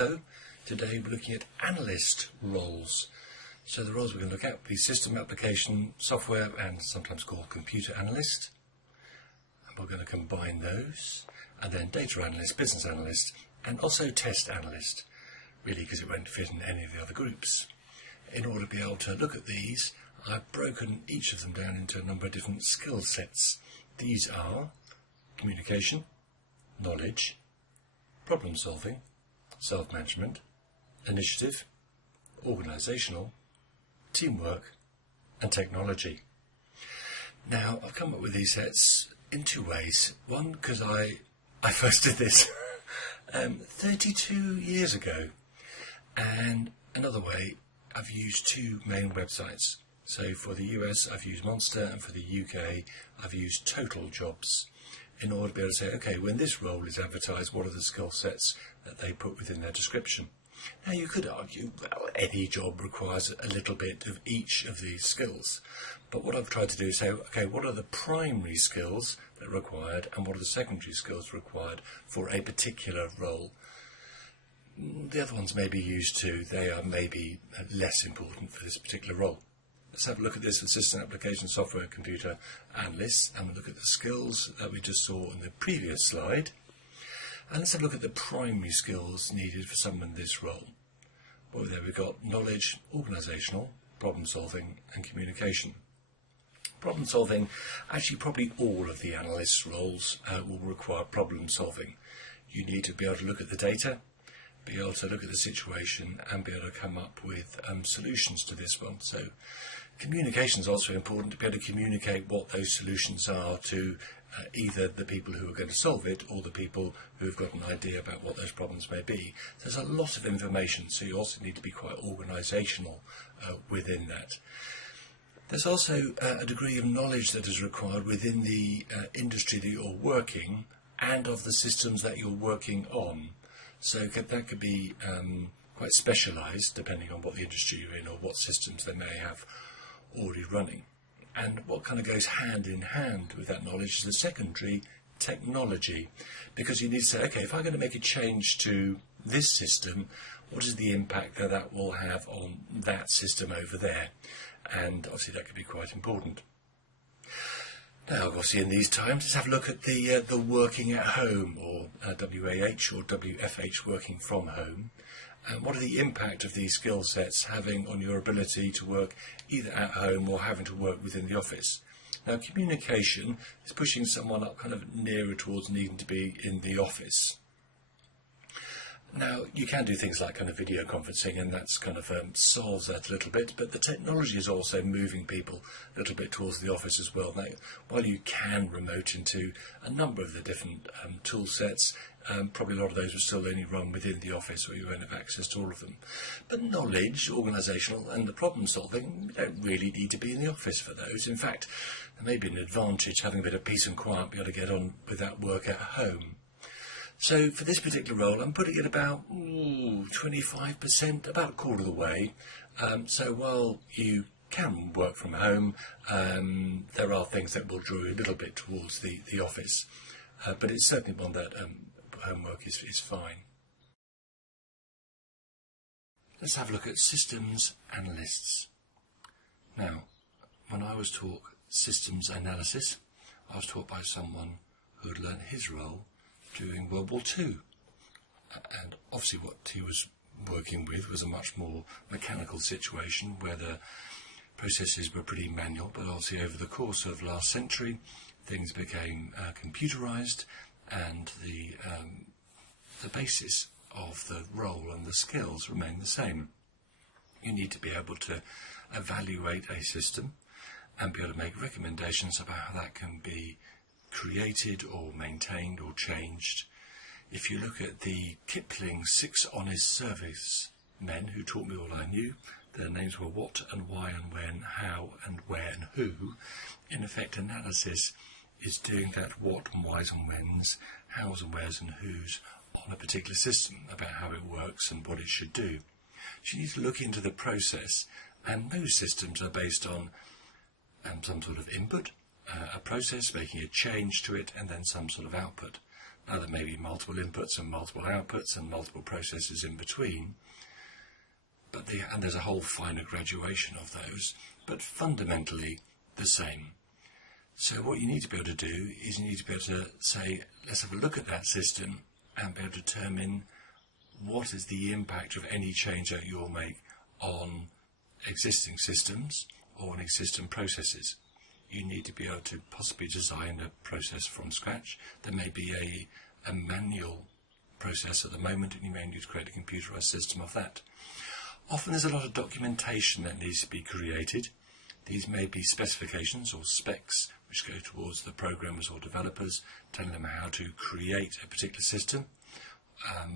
Hello, today we're looking at analyst roles. So the roles we're going to look at will be system application, software and sometimes called computer analyst. And we're going to combine those. And then data analyst, business analyst and also test analyst, really because it won't fit in any of the other groups. In order to be able to look at these, I've broken each of them down into a number of different skill sets. These are communication, knowledge, problem solving, self-management, initiative, organisational, teamwork and technology. Now I've come up with these sets in two ways. One, because I first did this 32 years ago, and another way, I've used two main websites. So for the US I've used Monster, and for the UK I've used Total Jobs, in order to be able to say, okay, when this role is advertised, what are the skill sets that they put within their description? Now you could argue, well, any job requires a little bit of each of these skills. But what I've tried to do is say, okay, what are the primary skills that are required and what are the secondary skills required for a particular role? The other ones may be used too. They are maybe less important for this particular role. Let's have a look at this with system application, software, computer analysts, and we'll look at the skills that we just saw in the previous slide. And let's have a look at the primary skills needed for someone in this role. Well, there we've got knowledge, organisational, problem solving and communication. Problem solving, actually probably all of the analysts' roles will require problem solving. You need to be able to look at the data, be able to look at the situation and be able to come up with solutions to this one. So communication is also important, to be able to communicate what those solutions are to either the people who are going to solve it or the people who have got an idea about what those problems may be. There's a lot of information, so you also need to be quite organisational within that. There's also a degree of knowledge that is required within the industry that you're working and of the systems that you're working on. So that could be quite specialised depending on what the industry you're in or what systems they may have already running. And what kind of goes hand in hand with that knowledge is the secondary technology, because you need to say, okay, if I'm going to make a change to this system, what is the impact that that will have on that system over there? And obviously that could be quite important. Now, obviously in these times, let's have a look at the working at home, or WAH or WFH, working from home. And what are the impact of these skill sets having on your ability to work either at home or having to work within the office? Now, communication is pushing someone up kind of nearer towards needing to be in the office. Now, you can do things like kind of video conferencing, and that's kind of solves that a little bit, but the technology is also moving people a little bit towards the office as well. Now, while you can remote into a number of the different tool sets, probably a lot of those will still only run within the office, or you won't have access to all of them. But knowledge, organisational and the problem solving, you don't really need to be in the office for those. In fact, there may be an advantage having a bit of peace and quiet, be able to get on with that work at home. So for this particular role, I'm putting it about 25%, about a quarter of the way. So while you can work from home, there are things that will draw you a little bit towards the office. But it's certainly one that homework is fine. Let's have a look at systems analysts. Now, when I was taught systems analysis, I was taught by someone who had learnt his role during World War II, and obviously what he was working with was a much more mechanical situation where the processes were pretty manual, but obviously over the course of last century things became computerized, and the basis of the role and the skills remain the same. You need to be able to evaluate a system and be able to make recommendations about how that can be created or maintained or changed. If you look at the Kipling 6 honest service men who taught me all I knew, their names were what and why and when, how and where and who. In effect, analysis is doing that what and whys and whens, hows and wheres and whos on a particular system, about how it works and what it should do. So you need to look into the process, and most systems are based on some sort of input, a process, making a change to it, and then some sort of output. Now there may be multiple inputs and multiple outputs and multiple processes in between, but and there's a whole finer graduation of those, but fundamentally the same. So what you need to be able to do is you need to be able to say, let's have a look at that system and be able to determine what is the impact of any change that you'll make on existing systems or on existing processes. You need to be able to possibly design a process from scratch. There may be a manual process at the moment, and you may need to create a computerized system of that. Often there's a lot of documentation that needs to be created. These may be specifications or specs which go towards the programmers or developers, telling them how to create a particular system.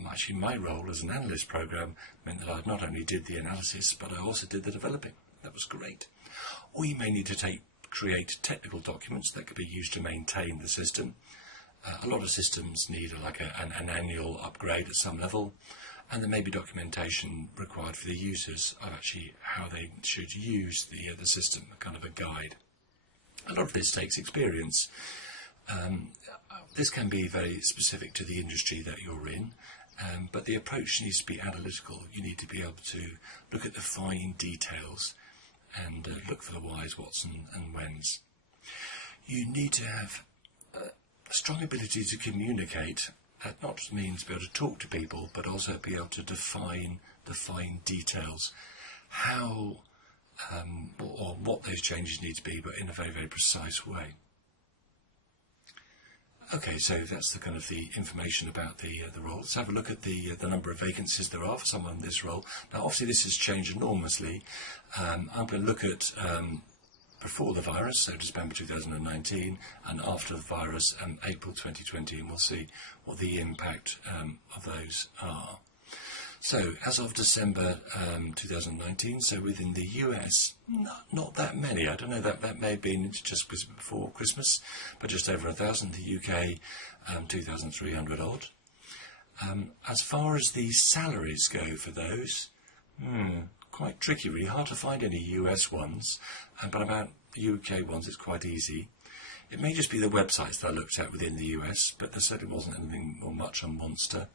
Actually, my role as an analyst program meant that I not only did the analysis, but I also did the developing. That was great. Or you may need to create technical documents that could be used to maintain the system. A lot of systems need an annual upgrade at some level, and there may be documentation required for the users of actually how they should use the system, kind of a guide. A lot of this takes experience. This can be very specific to the industry that you're in, but the approach needs to be analytical. You need to be able to look at the fine details and look for the whys, whats and whens. You need to have a strong ability to communicate. That not just means be able to talk to people, but also be able to define the fine details, how or what those changes need to be, but in a very, very precise way. Okay, so that's the kind of the information about the role. Let's have a look at the number of vacancies there are for someone in this role. Now, obviously, this has changed enormously. I'm going to look at before the virus, so December 2019, and after the virus, April 2020, and we'll see what the impact of those are. So, as of December 2019, so within the US, not that many. I don't know, that may have been just before Christmas, but just over 1,000. The UK, 2,300 odd. As far as the salaries go for those, quite tricky, really hard to find any US ones, but about the UK ones it's quite easy. It may just be the websites that I looked at within the US, but there certainly wasn't anything or much on Monster.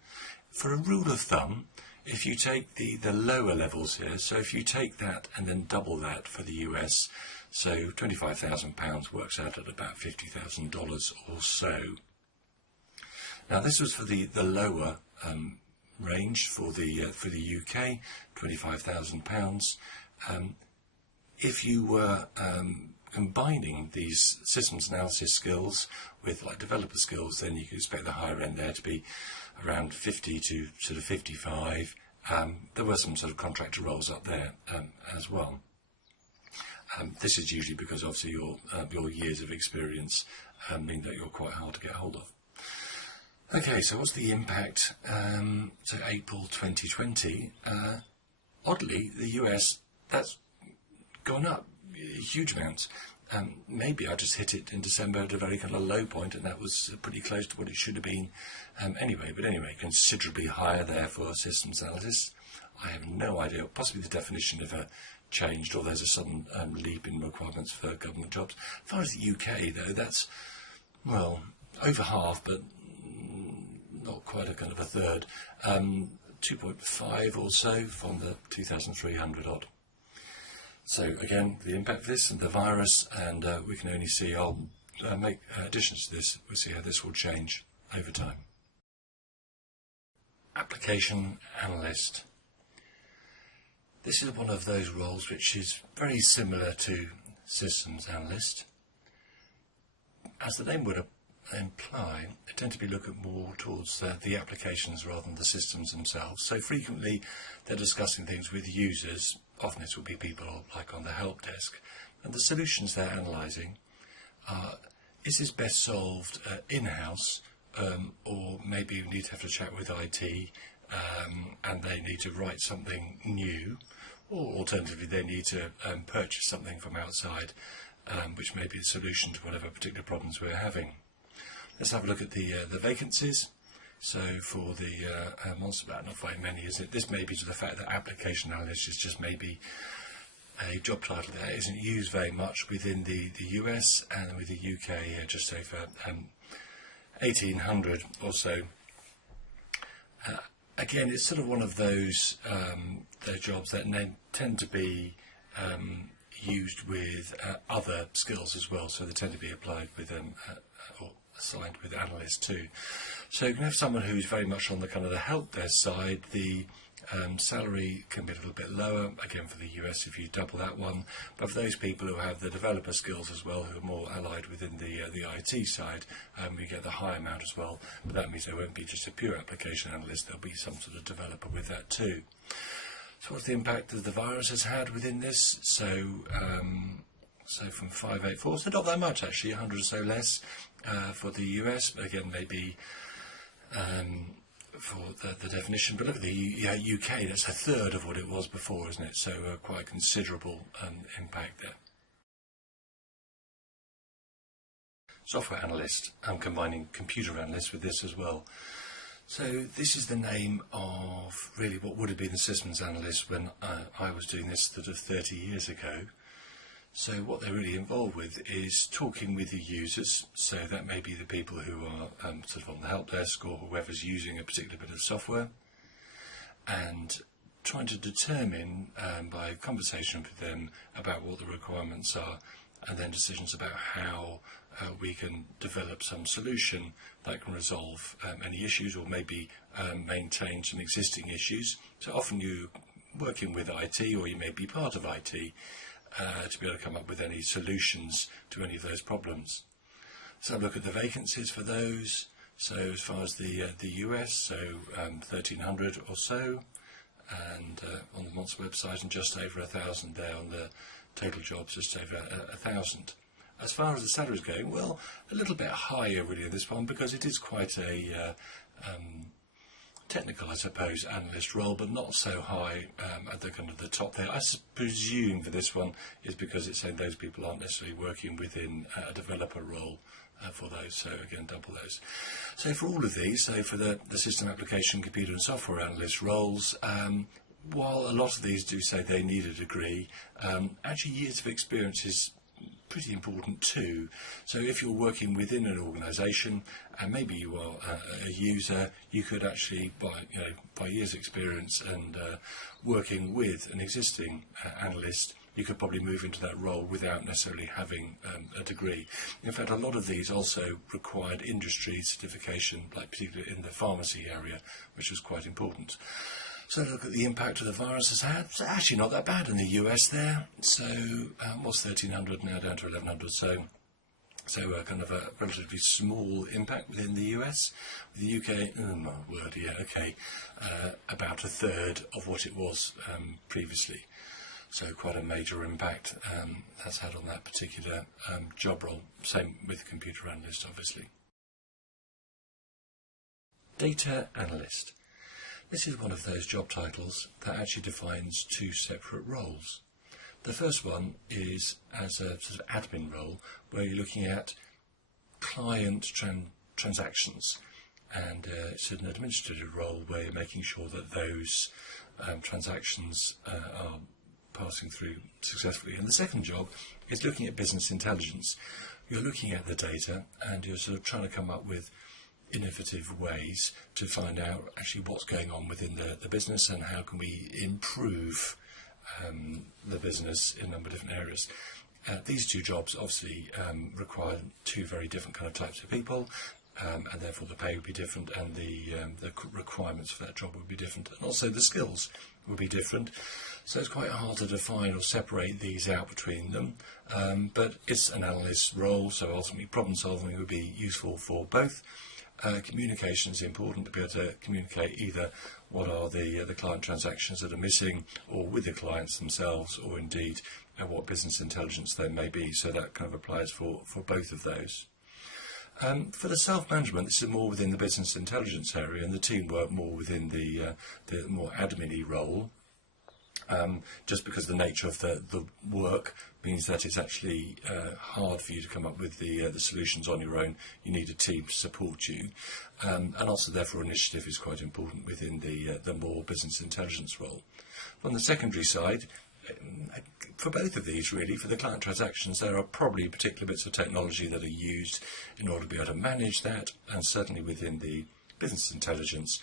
For a rule of thumb, if you take the lower levels here, so if you take that and then double that for the US, so £25,000 works out at about $50,000 or so. Now this was for the lower range for the UK, £25,000. If you were combining these systems analysis skills with like developer skills, then you could expect the higher end there to be around 50 to sort of 55. There were some sort of contractor roles up there as well. This is usually because obviously your years of experience mean that you're quite hard to get hold of. Okay, so what's the impact? So April 2020, oddly, the US, that's gone up huge amounts. Maybe I just hit it in December at a very kind of low point, and that was pretty close to what it should have been anyway. But anyway, considerably higher there for systems analysis. I have no idea. Possibly the definition of changed, or there's a sudden leap in requirements for government jobs. As far as the UK, though, that's, well, over half, but not quite a kind of a third. 2.5 or so from the 2,300 odd. So again, the impact of this and the virus, and we can only see, I'll make additions to this, we'll see how this will change over time. Application Analyst. This is one of those roles which is very similar to Systems Analyst. As the name would imply, they tend to be looking more towards the applications rather than the systems themselves. So frequently they're discussing things with users. Often it will be people like on the help desk, and the solutions they're analysing are, is this best solved in-house, or maybe you need to have a chat with IT and they need to write something new, or alternatively they need to purchase something from outside, which may be the solution to whatever particular problems we're having. Let's have a look at the vacancies. So for the Monster, not very many, is it? This may be to the fact that application analyst is just maybe a job title that isn't used very much within the US, and with the UK just over 1800 or so. Again, it's sort of one of those jobs that tend to be used with other skills as well, so they tend to be applied with or assigned with analysts too. So you can have someone who's very much on the kind of the help desk side. The salary can be a little bit lower, again for the US if you double that one, but for those people who have the developer skills as well, who are more allied within the IT side, you get the high amount as well, but that means there won't be just a pure application analyst, there'll be some sort of developer with that too. So what's the impact that the virus has had within this? So from 584, so not that much actually, 100 or so less for the US, but again maybe for the definition, but look at the UK, that's a third of what it was before, isn't it? So quite a considerable impact there. Software analyst, I'm combining computer analyst with this as well. So this is the name of really what would have been the systems analyst when I was doing this sort of 30 years ago. So what they're really involved with is talking with the users, so that may be the people who are sort of on the help desk or whoever's using a particular bit of software, and trying to determine by conversation with them about what the requirements are, and then decisions about how we can develop some solution that can resolve any issues or maybe maintain some existing issues. So often you're working with IT, or you may be part of IT, to be able to come up with any solutions to any of those problems. So look at the vacancies for those. So as far as the US, so 1,300 or so, and on the Monster website, and just over 1,000 there on the total jobs, just over 1,000. As far as the salaries going, well, a little bit higher really in this one, because it is quite a technical, I suppose, analyst role, but not so high at the kind of the top there. I presume for this one is because it's saying those people aren't necessarily working within a developer role for those, so again double those. So for all of these, so for the system application, computer and software analyst roles, while a lot of these do say they need a degree, actually years of experience is pretty important too. So if you're working within an organisation and maybe you are a user, you could actually, by years experience and working with an existing analyst, you could probably move into that role without necessarily having a degree. In fact, a lot of these also required industry certification, like particularly in the pharmacy area, which was quite important. So look at the impact of the virus has had. It's actually not that bad in the US there. So what's 1,300 now down to 1,100? So kind of a relatively small impact within the US. With the UK, oh my word, yeah, okay, about a third of what it was previously. So quite a major impact that's had on that particular job role. Same with computer analyst, obviously. Data analyst. This is one of those job titles that actually defines two separate roles. The first one is as a sort of admin role, where you're looking at client transactions, and it's an administrative role where you're making sure that those transactions are passing through successfully. And the second job is looking at business intelligence. You're looking at the data and you're sort of trying to come up with innovative ways to find out actually what's going on within the business and how can we improve the business in a number of different areas. These two jobs obviously require two very different kind of types of people, and therefore the pay would be different, and the requirements for that job would be different, and also the skills would be different. So it's quite hard to define or separate these out between them, but it's an analyst's role, so ultimately problem solving would be useful for both. Communication is important, to be able to communicate either what are the client transactions that are missing, or with the clients themselves, or indeed what business intelligence there may be. So that kind of applies for both of those. For the self-management, this is more within the business intelligence area, and the teamwork more within the more admin-y role. Just because the nature of the work means that it's actually hard for you to come up with the solutions on your own. You need a team to support you, and also therefore initiative is quite important within the more business intelligence role. On the secondary side, for both of these really, for the client transactions, there are probably particular bits of technology that are used in order to be able to manage that, and certainly within the business intelligence,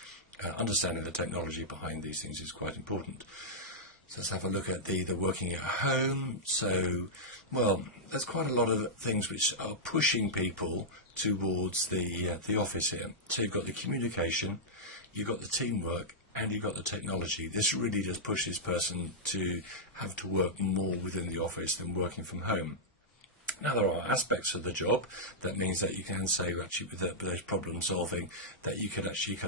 understanding the technology behind these things is quite important. So let's have a look at the working at home. So, well, there's quite a lot of things which are pushing people towards the office here. So you've got the communication, you've got the teamwork, and you've got the technology. This really just pushes person to have to work more within the office than working from home. Now, there are aspects of the job that means that you can say, actually, with those problem solving, that you can actually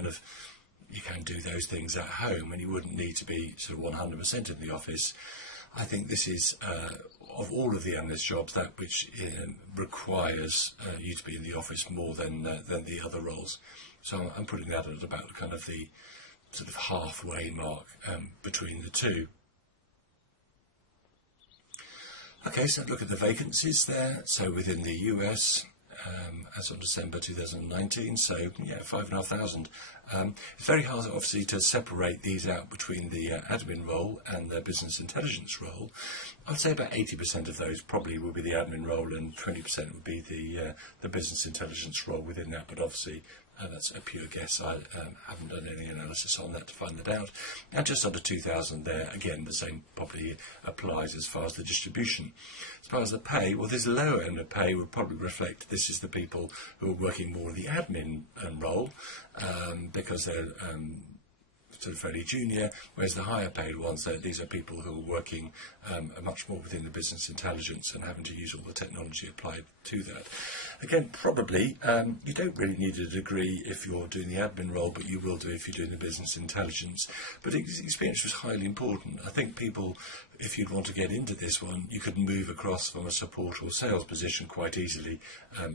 you can do those things at home and you wouldn't need to be sort of 100% in the office. I think this is, of all of the analyst jobs, that which requires you to be in the office more than the other roles. So I'm putting that at about kind of the sort of halfway mark between the two. Okay, so look at the vacancies there. So within the US, as of December 2019, so yeah, 5,500. It's very hard, obviously, to separate these out between the admin role and the business intelligence role. I'd say about 80% of those probably will be the admin role, and 20% would be the business intelligence role within that. But obviously, that's a pure guess. I haven't done any analysis on that to find that out. And just under 2,000 there, again, the same probably applies as far as the distribution. As far as the pay, well, this lower end of pay would probably reflect this is the people who are working more in the admin role, because they're sort of fairly junior, whereas the higher paid ones, these are people who are working much more within the business intelligence and having to use all the technology applied to that. Again, probably you don't really need a degree if you're doing the admin role, but you will do if you're doing the business intelligence. But experience was highly important. I think people, if you'd want to get into this one, you could move across from a support or sales position quite easily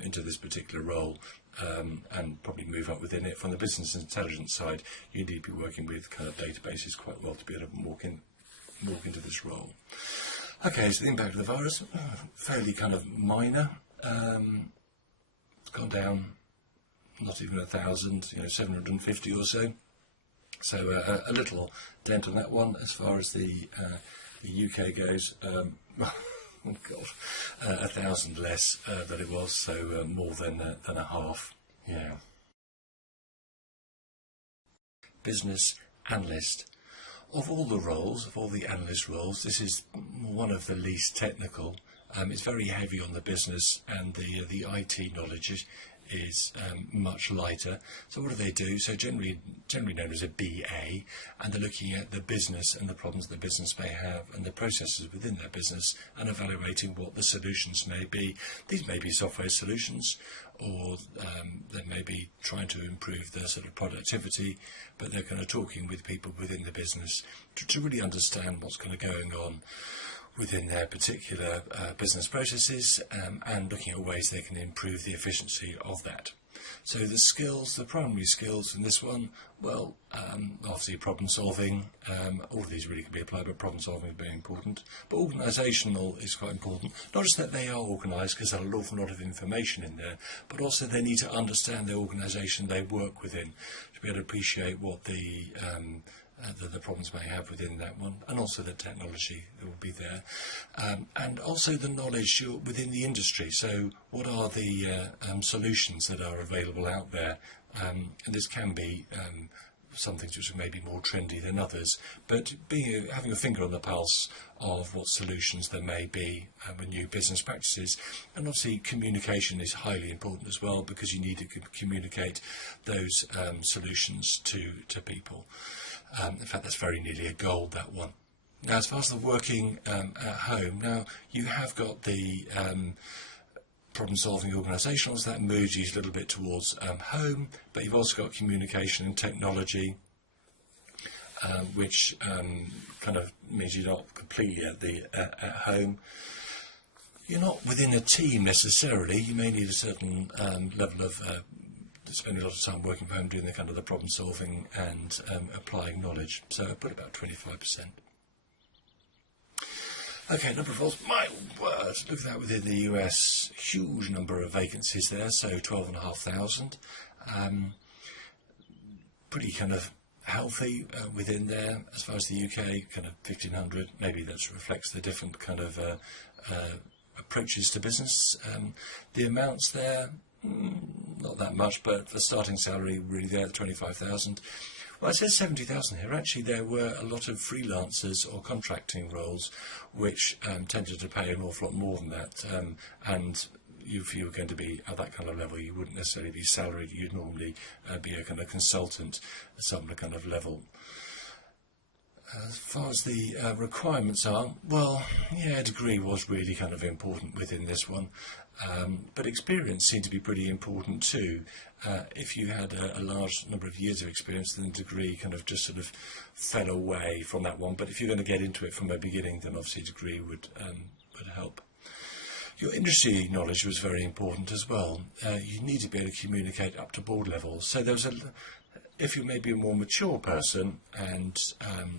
into this particular role. And probably move up within it. From the business intelligence side, you need to be working with kind of databases quite well to be able to walk into this role. Okay, so the impact of the virus, fairly kind of minor. It's gone down not even 1,000, 750 or so. So a little dent on that one. As far as the UK goes, oh God, 1,000 less than it was, so more than a half. Yeah. Business analyst. Of all the roles, of all the analyst roles, this is one of the least technical. It's very heavy on the business, and the IT knowledge is much lighter. So what do? So generally known as a BA, and they're looking at the business and the problems the business may have and the processes within their business and evaluating what the solutions may be. These may be software solutions, or they may be trying to improve their sort of productivity, but they're kind of talking with people within the business to really understand what's kind of going on within their particular business processes, and looking at ways they can improve the efficiency of that. So the skills, the primary skills in this one, well, obviously problem solving, all of these really can be applied, but problem solving is very important. But organisational is quite important. Not just that they are organised, because there's an awful lot of information in there, but also they need to understand the organisation they work within to be able to appreciate what the problems may have within that one, and also the technology that will be there, and also the knowledge within the industry. So what are the solutions that are available out there, and this can be some things which are maybe more trendy than others, but having a finger on the pulse of what solutions there may be with new business practices. And obviously communication is highly important as well, because you need to communicate those solutions to people. In fact, that's very nearly a gold, that one. Now, as far as the working at home, now you have got the problem-solving organisational, so that moves you a little bit towards home, but you've also got communication and technology, which kind of means you're not completely at home. You're not within a team necessarily. You may need a certain level of spending a lot of time working from home doing the kind of the problem solving and applying knowledge. So I put about 25%. Okay, number of roles. My word, look at that within the US. Huge number of vacancies there, so 12,500. Pretty kind of healthy within there. As far as the UK, kind of 1,500, maybe that reflects the different kind of approaches to business. The amounts there, not that much, but the starting salary really there, 25,000. Well, it says 70,000 here. Actually, there were a lot of freelancers or contracting roles which tended to pay an awful lot more than that. And if you were going to be at that kind of level, you wouldn't necessarily be salaried. You'd normally be a kind of consultant at some kind of level. As far as the requirements are, well, yeah, a degree was really kind of important within this one, but experience seemed to be pretty important too. If you had a large number of years of experience, then the degree kind of just sort of fell away from that one. But if you're going to get into it from the beginning, then obviously a degree would help. Your industry knowledge was very important as well. You need to be able to communicate up to board level. So there was if you may be a more mature person and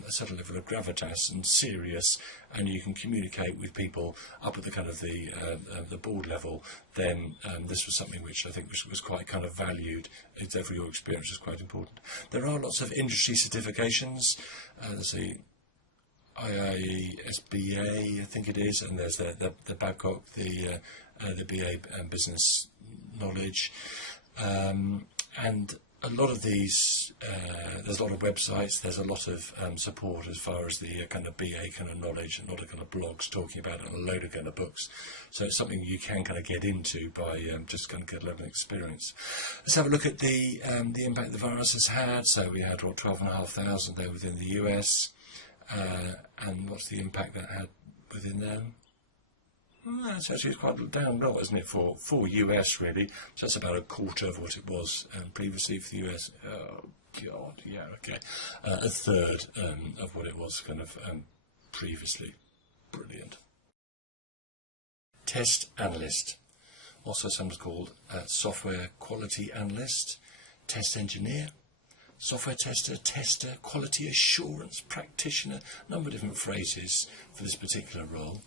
a certain level of gravitas and serious, and you can communicate with people up at the kind of the board level, then this was something which I think was quite kind of valued. Therefore, your experience is quite important. There are lots of industry certifications. There's the IISBA, I think it is, and there's the Babcock, the BA Business Knowledge, and a lot of these, there's a lot of websites, there's a lot of support as far as the kind of BA kind of knowledge, and a lot of kind of blogs talking about it, and a load of kind of books. So it's something you can kind of get into by just kind of get a level of experience. Let's have a look at the impact the virus has had. So we had, what, 12,500 there within the US. And what's the impact that had within them? It's actually quite down a lot, isn't it, for US really? So that's about a quarter of what it was previously for the US. Oh God, yeah, okay, a third of what it was kind of previously. Brilliant. Test analyst, also sometimes called software quality analyst, test engineer, software tester, tester, quality assurance practitioner, a number of different phrases for this particular role.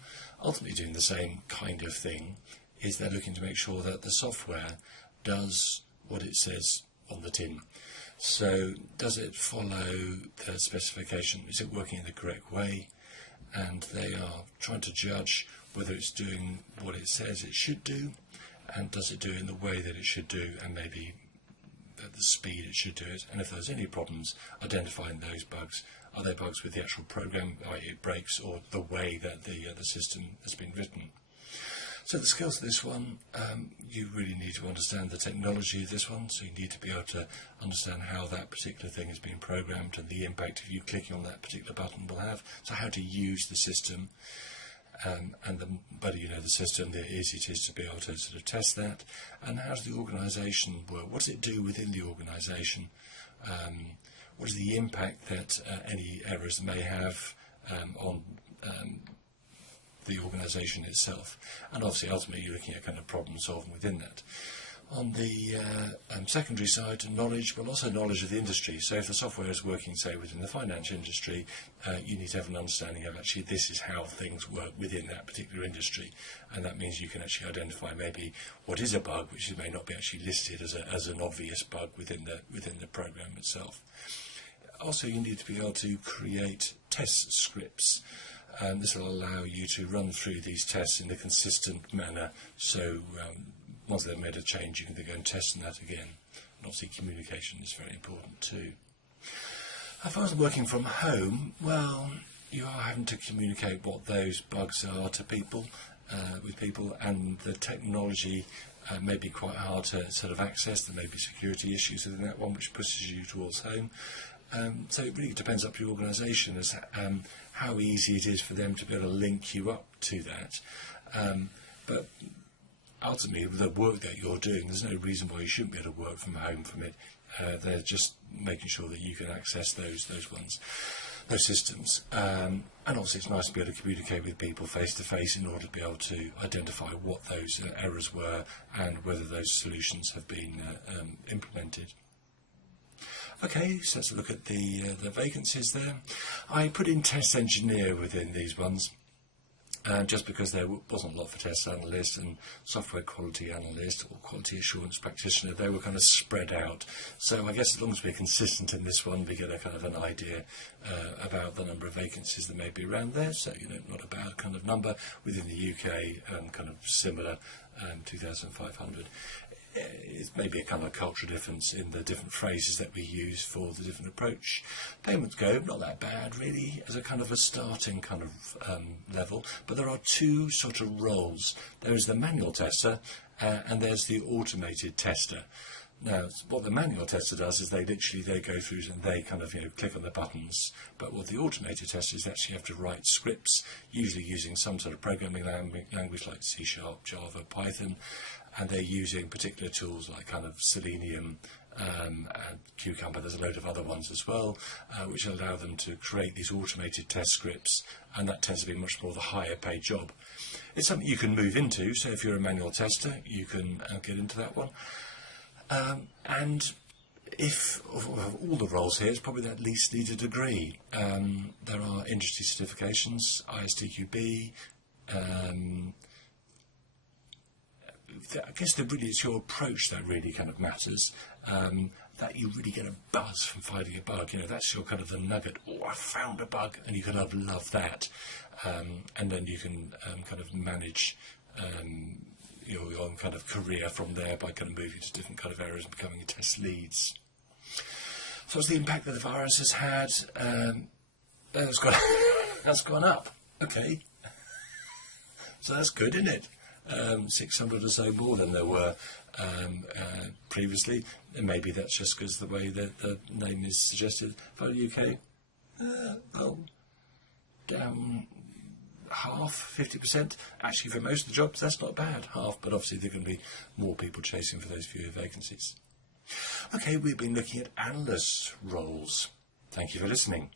Ultimately doing the same kind of thing, is they're looking to make sure that the software does what it says on the tin. So does it follow the specification? Is it working in the correct way? And they are trying to judge whether it's doing what it says it should do, and does it do it in the way that it should do, and maybe at the speed it should do it. And if there's any problems, identifying those bugs. Are they bugs with the actual program, i.e. it breaks, or the way that the system has been written? So the skills of this one, you really need to understand the technology of this one, so you need to be able to understand how that particular thing has been programmed and the impact of you clicking on that particular button will have. So how to use the system, and the better you know the system, the easier it is to be able to sort of test that. And how does the organisation work? What does it do within the organisation? What is the impact that any errors may have on the organisation itself? And obviously, ultimately, you're looking at kind of problem solving within that. On the secondary side, knowledge, but also knowledge of the industry. So if the software is working, say, within the finance industry, you need to have an understanding of actually this is how things work within that particular industry. And that means you can actually identify maybe what is a bug, which may not be actually listed as an obvious bug within the program itself. Also, you need to be able to create test scripts. This will allow you to run through these tests in a consistent manner. So once they've made a change, you can then go and test on that again. And obviously communication is very important too. As far as working from home, well, you are having to communicate what those bugs are to people, with people, and the technology may be quite hard to sort of access. There may be security issues within that one, which pushes you towards home. So it really depends up to your organisation as how easy it is for them to be able to link you up to that. But ultimately, with the work that you're doing, there's no reason why you shouldn't be able to work from home from it. They're just making sure that you can access those systems. And obviously, it's nice to be able to communicate with people face to face in order to be able to identify what those errors were and whether those solutions have been implemented. Okay, so let's look at the vacancies there. I put in test engineer within these ones. just because there wasn't a lot for test analyst and software quality analyst or quality assurance practitioner. They were kind of spread out. So I guess as long as we're consistent in this one, we get a kind of an idea about the number of vacancies that may be around there. So, not a bad kind of number within the UK, kind of similar, 2,500. It's maybe a kind of cultural difference in the different phrases that we use for the different approach. Payments go, not that bad really, as a kind of a starting kind of level, but there are two sort of roles. There is the manual tester and there's the automated tester. Now, what the manual tester does is they go through and they kind of click on the buttons. But what the automated tester is actually have to write scripts, usually using some sort of programming language like C#, Java, Python, and they're using particular tools like kind of Selenium, and Cucumber. There's a load of other ones as well, which allow them to create these automated test scripts, and that tends to be much more of a higher paid job. It's something you can move into, so if you're a manual tester, you can get into that one. And if of all the roles here, it's probably at least need a degree. There are industry certifications, ISTQB. I guess it's your approach that really kind of matters. That you really get a buzz from finding a bug. That's your kind of the nugget. Oh, I found a bug, and you kind of love that. And then you can kind of manage your own kind of career from there by kind of moving to different kind of areas and becoming test leads. So what's the impact that the virus has had? That's gone up. Okay. So that's good, isn't it? 600 or so more than there were previously. And maybe that's just because the way that the name is suggested. For the UK, down half, 50%. Actually, for most of the jobs, that's not bad, half. But obviously, there can be more people chasing for those fewer vacancies. Okay, we've been looking at analyst roles. Thank you for listening.